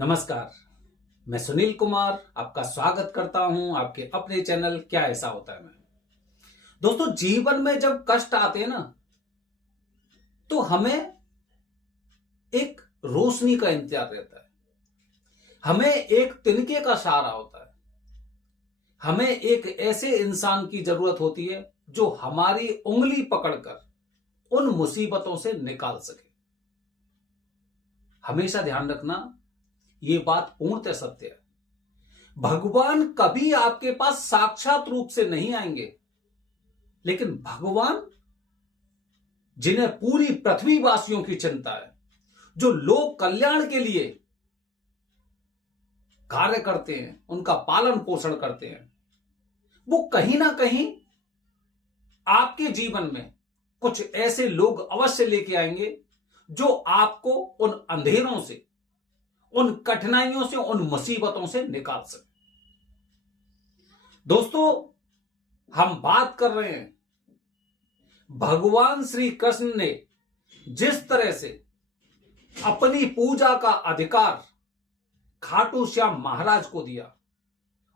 नमस्कार। मैं सुनील कुमार आपका स्वागत करता हूं आपके अपने चैनल क्या ऐसा होता है में। दोस्तों, जीवन में जब कष्ट आते हैं ना, तो हमें एक रोशनी का इंतजार रहता है, हमें एक तिनके का सहारा होता है, हमें एक ऐसे इंसान की जरूरत होती है जो हमारी उंगली पकड़कर उन मुसीबतों से निकाल सके। हमेशा ध्यान रखना, ये बात पूर्णतः सत्य है। भगवान कभी आपके पास साक्षात रूप से नहीं आएंगे, लेकिन भगवान जिन्हें पूरी पृथ्वी वासियों की चिंता है, जो लोक कल्याण के लिए कार्य करते हैं, उनका पालन पोषण करते हैं, वो कहीं ना कहीं आपके जीवन में कुछ ऐसे लोग अवश्य लेके आएंगे जो आपको उन अंधेरों से, उन कठिनाइयों से, उन मुसीबतों से निकाल सके। दोस्तों, हम बात कर रहे हैं भगवान श्री कृष्ण ने जिस तरह से अपनी पूजा का अधिकार खाटू श्याम महाराज को दिया,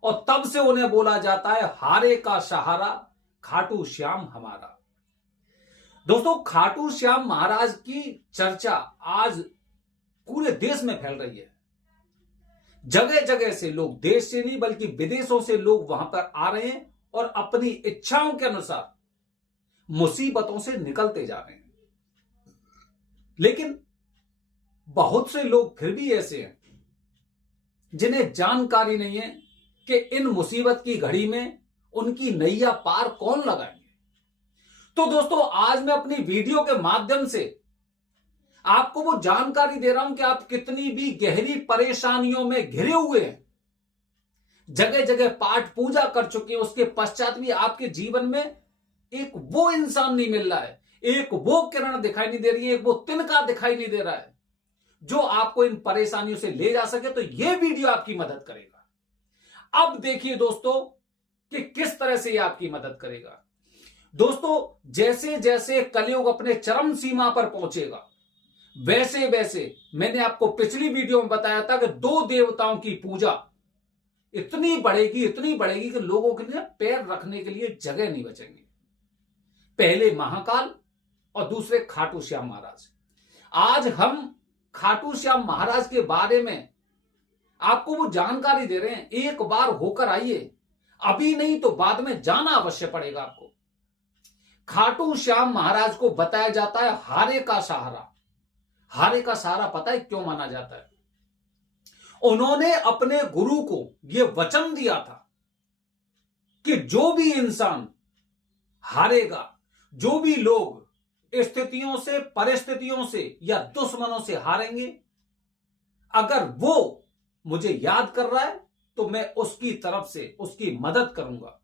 और तब से उन्हें बोला जाता है हारे का सहारा खाटू श्याम हमारा। दोस्तों, खाटू श्याम महाराज की चर्चा आज पूरे देश में फैल रही है। जगह जगह से लोग, देश से नहीं बल्कि विदेशों से लोग वहां पर आ रहे हैं और अपनी इच्छाओं के अनुसार मुसीबतों से निकलते जा रहे हैं। लेकिन बहुत से लोग फिर भी ऐसे हैं जिन्हें जानकारी नहीं है कि इन मुसीबत की घड़ी में उनकी नैया पार कौन लगाएंगे। तो दोस्तों, आज मैं अपनी वीडियो के माध्यम से आपको वो जानकारी दे रहा हूं कि आप कितनी भी गहरी परेशानियों में घिरे हुए हैं, जगह जगह पाठ पूजा कर चुके हैं, उसके पश्चात भी आपके जीवन में एक वो इंसान नहीं मिल रहा है, एक वो किरण दिखाई नहीं दे रही है, एक वो तिनका दिखाई नहीं दे रहा है जो आपको इन परेशानियों से ले जा सके, तो यह वीडियो आपकी मदद करेगा। अब देखिए दोस्तों कि किस तरह से यह आपकी मदद करेगा। दोस्तों, जैसे जैसे कलयुग अपने चरम सीमा पर पहुंचेगा, वैसे वैसे मैंने आपको पिछली वीडियो में बताया था कि दो देवताओं की पूजा इतनी बढ़ेगी कि लोगों के लिए पैर रखने के लिए जगह नहीं बचेंगे। पहले महाकाल और दूसरे खाटू श्याम महाराज। आज हम खाटू श्याम महाराज के बारे में आपको वो जानकारी दे रहे हैं। एक बार होकर आइए, अभी नहीं तो बाद में जाना अवश्य पड़ेगा आपको। खाटू श्याम महाराज को बताया जाता है हारे का सहारा। हारे का सहारा पता है क्यों माना जाता है? उन्होंने अपने गुरु को यह वचन दिया था कि जो भी इंसान हारेगा, जो भी लोग स्थितियों से, परिस्थितियों से या दुश्मनों से हारेंगे, अगर वो मुझे याद कर रहा है तो मैं उसकी तरफ से उसकी मदद करूंगा।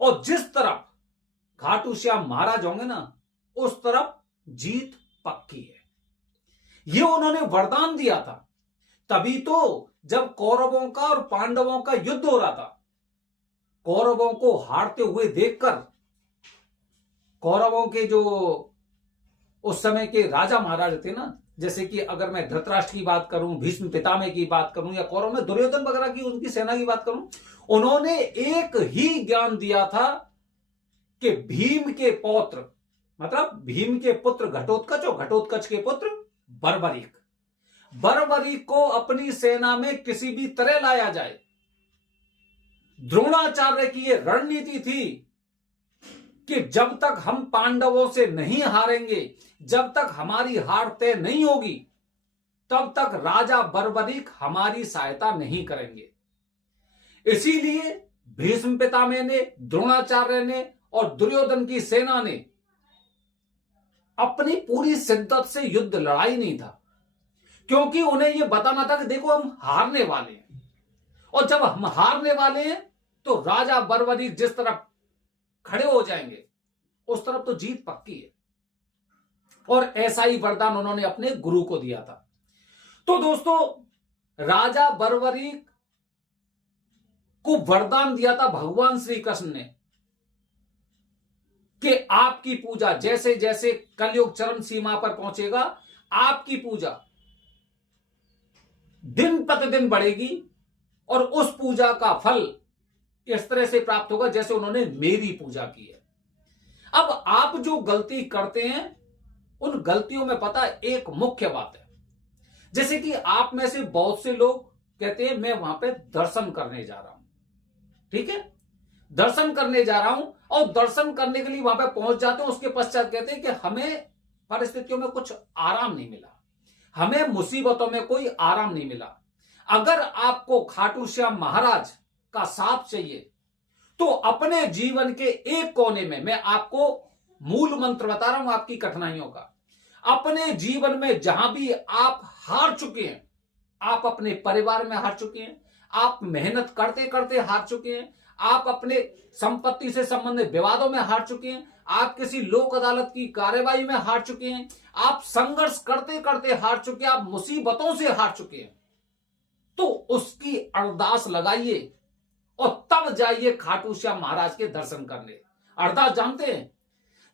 और जिस तरफ खाटू श्याम महाराज होंगे ना, उस तरफ जीत पक्की है। ये उन्होंने वरदान दिया था। तभी तो जब कौरवों का और पांडवों का युद्ध हो रहा था, कौरवों को हारते हुए देखकर कौरवों के जो उस समय के राजा महाराज थे ना, जैसे कि अगर मैं धृतराष्ट्र की बात करूं, भीष्म पितामह की बात करूं, या कौरव में दुर्योधन वगैरह की, उनकी सेना की बात करूं, उन्होंने एक ही ज्ञान दिया था कि भीम के पौत्र, मतलब भीम के पुत्र घटोत्कच और घटोत्कच के पुत्र बर्बरीक को अपनी सेना में किसी भी तरह लाया जाए। द्रोणाचार्य की यह रणनीति थी कि जब तक हम पांडवों से नहीं हारेंगे, जब तक हमारी हार तय नहीं होगी, तब तक राजा बर्बरीक हमारी सहायता नहीं करेंगे। इसीलिए भीष्म पितामह ने, द्रोणाचार्य ने और दुर्योधन की सेना ने अपनी पूरी शिद्दत से युद्ध लड़ाई नहीं था, क्योंकि उन्हें यह बताना था कि देखो हम हारने वाले हैं, और जब हम हारने वाले हैं तो राजा बर्बरीक जिस तरफ खड़े हो जाएंगे उस तरफ तो जीत पक्की है। और ऐसा ही वरदान उन्होंने अपने गुरु को दिया था। तो दोस्तों, राजा बर्बरीक को वरदान दिया था भगवान श्री कृष्ण ने कि आपकी पूजा जैसे जैसे कलयुग चरम सीमा पर पहुंचेगा, आपकी पूजा दिन प्रतिदिन बढ़ेगी और उस पूजा का फल इस तरह से प्राप्त होगा जैसे उन्होंने मेरी पूजा की है। अब आप जो गलती करते हैं उन गलतियों में पता है एक मुख्य बात है, जैसे कि आप में से बहुत से लोग कहते हैं मैं वहां पे दर्शन करने जा रहा हूं, ठीक है, दर्शन करने जा रहा हूं, और दर्शन करने के लिए वहां पे पहुंच जाते हैं, उसके पश्चात कहते हैं कि हमें परिस्थितियों में कुछ आराम नहीं मिला, हमें मुसीबतों में कोई आराम नहीं मिला। अगर आपको खाटू श्याम महाराज का साथ चाहिए तो अपने जीवन के एक कोने में, मैं आपको मूल मंत्र बता रहा हूं आपकी कठिनाइयों का, अपने जीवन में जहां भी आप हार चुके हैं, आप अपने परिवार में हार चुके हैं, आप मेहनत करते करते हार चुके हैं, आप अपने संपत्ति से संबंधित विवादों में हार चुके हैं, आप किसी लोक अदालत की कार्यवाही में हार चुके हैं, आप संघर्ष करते करते हार चुके हैं, आप मुसीबतों से हार चुके हैं, तो उसकी अरदास लगाइए और तब जाइए खाटू श्याम महाराज के दर्शन करने। अरदास जानते हैं,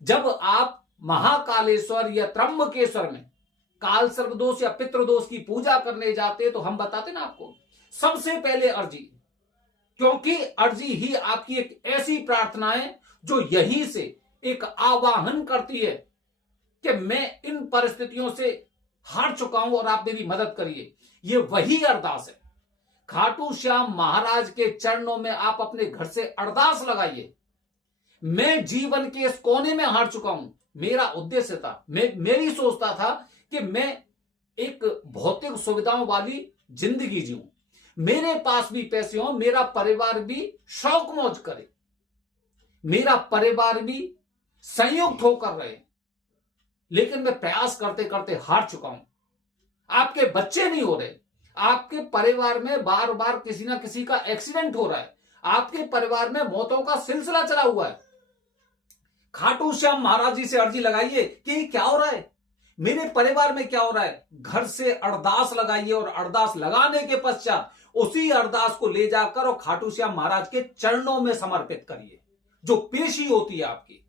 जब आप महाकालेश्वर या त्र्यंबकेश्वर में काल सर्पदोष या पितृदोष की पूजा करने जाते हैं तो हम बताते ना आपको, सबसे पहले अर्जी, क्योंकि अर्जी ही आपकी एक ऐसी प्रार्थना है जो यहीं से एक आवाहन करती है कि मैं इन परिस्थितियों से हार चुका हूं और आप मेरी मदद करिए। ये वही अरदास है। खाटू श्याम महाराज के चरणों में आप अपने घर से अरदास लगाइए, मैं जीवन के इस कोने में हार चुका हूं, मेरा उद्देश्य था, मेरी सोचता था कि मैं एक भौतिक सुविधाओं वाली जिंदगी जीऊं, मेरे पास भी पैसे हो, मेरा परिवार भी शौक मौज करे, मेरा परिवार भी संयुक्त होकर रहे, लेकिन मैं प्रयास करते करते हार चुका हूं। आपके बच्चे नहीं हो रहे, आपके परिवार में बार बार किसी ना किसी का एक्सीडेंट हो रहा है, आपके परिवार में मौतों का सिलसिला चला हुआ है। खाटू श्याम महाराज जी से अर्जी लगाइए कि क्या हो रहा है, मेरे परिवार में क्या हो रहा है। घर से अरदास लगाइए और अरदास लगाने के पश्चात उसी अरदास को ले जाकर और खाटू श्याम महाराज के चरणों में समर्पित करिए, जो पेशी होती है आपकी।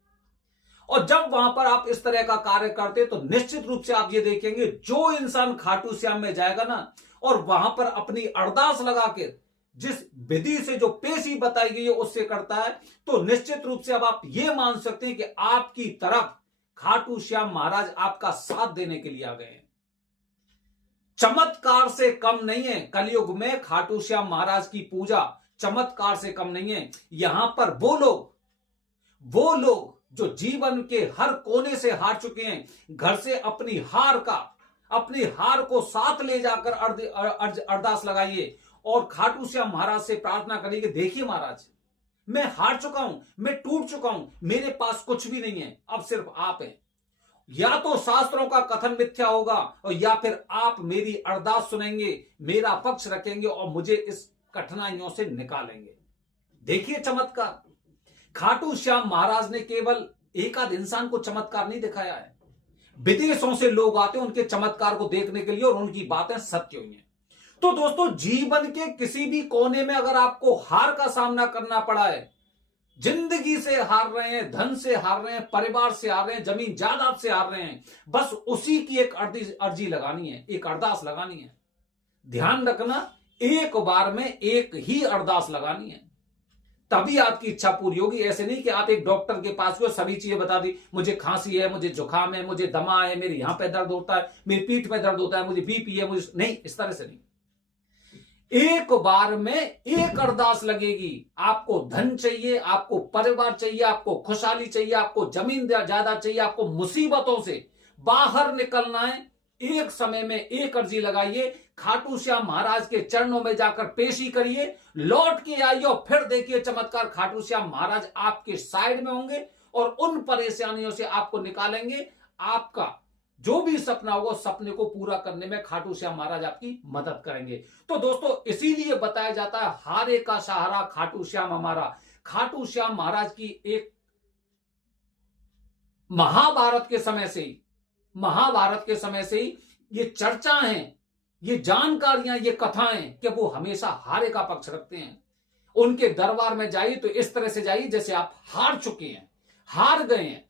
और जब वहां पर आप इस तरह का कार्य करते तो निश्चित रूप से आप ये देखेंगे, जो इंसान खाटू श्याम में जाएगा ना और वहां पर अपनी अरदास लगा के जिस विधि से जो पेशी बताई गई है उससे करता है, तो निश्चित रूप से अब आप ये मान सकते हैं कि आपकी तरफ खाटू श्याम महाराज आपका साथ देने के लिए आ गए हैं। चमत्कार से कम नहीं है, कलयुग में खाटू श्याम महाराज की पूजा चमत्कार से कम नहीं है। यहां पर वो लोग जो जीवन के हर कोने से हार चुके हैं, घर से अपनी हार को साथ ले जाकर अरदास लगाइए और खाटू श्याम महाराज से प्रार्थना करिए कि देखिए महाराज, मैं हार चुका हूं, मैं टूट चुका हूं, मेरे पास कुछ भी नहीं है, अब सिर्फ आप हैं। या तो शास्त्रों का कथन मिथ्या होगा और या फिर आप मेरी अरदास सुनेंगे, मेरा पक्ष रखेंगे और मुझे इस कठिनाइयों से निकालेंगे। देखिए चमत्कार, खाटू श्याम महाराज ने केवल एक आध इंसान को चमत्कार नहीं दिखाया है, विदेशों से लोग आते हैं उनके चमत्कार को देखने के लिए और उनकी बातें सत्य हुई हैं। तो दोस्तों, जीवन के किसी भी कोने में अगर आपको हार का सामना करना पड़ा है, जिंदगी से हार रहे हैं, धन से हार रहे हैं, परिवार से हार रहे हैं, जमीन जायदाद से हार रहे हैं, बस उसी की एक अर्जी लगानी है, एक अरदास लगानी है। ध्यान रखना, एक बार में एक ही अरदास लगानी है, तभी आपकी इच्छा पूरी होगी। ऐसे नहीं कि आप एक डॉक्टर के पास गए, सभी चीजें बता दी, मुझे खांसी है, मुझे जुकाम है, मुझे दमा है, मेरे यहां पे दर्द होता है, मेरी पीठ में दर्द होता है, मुझे बीपी है, मुझे नहीं, इस तरह से नहीं। एक बार में एक अरदास लगेगी। आपको धन चाहिए, आपको परिवार चाहिए, आपको खुशहाली चाहिए, आपको जमीन ज्यादा चाहिए, आपको मुसीबतों से बाहर निकलना है, एक समय में एक अर्जी लगाइए, खाटू श्याम महाराज के चरणों में जाकर पेशी करिए, लौट के आइए और फिर देखिए चमत्कार। खाटू श्याम महाराज आपके साइड में होंगे और उन परेशानियों से आपको निकालेंगे। आपका जो भी सपना होगा उस सपने को पूरा करने में खाटू श्याम महाराज आपकी मदद करेंगे। तो दोस्तों, इसीलिए बताया जाता है, हारे का सहारा खाटू श्याम हमारा। खाटू श्याम महाराज की एक महाभारत के समय से ही ये चर्चा है, ये जानकारियां, ये कथाएं कि वो हमेशा हारे का पक्ष रखते हैं। उनके दरबार में जाइए तो इस तरह से जाइए जैसे आप हार चुके हैं, हार गए हैं,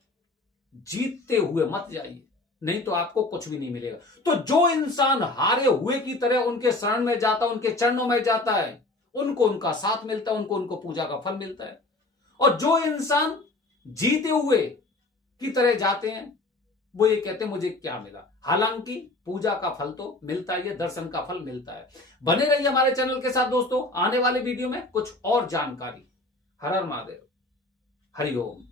जीतते हुए मत जाइए। नहीं तो आपको कुछ भी नहीं मिलेगा। तो जो इंसान हारे हुए की तरह उनके शरण में जाता, उनके चरणों में जाता है, उनको उनका साथ मिलता है, उनको पूजा का फल मिलता है। और जो इंसान जीते हुए की तरह जाते हैं, वो ये कहते हैं मुझे क्या मिला। हालांकि पूजा का फल तो मिलता ही है, दर्शन का फल मिलता है। बने रहिए हमारे चैनल के साथ दोस्तों, आने वाले वीडियो में कुछ और जानकारी। हर हर महादेव, हरि ओम।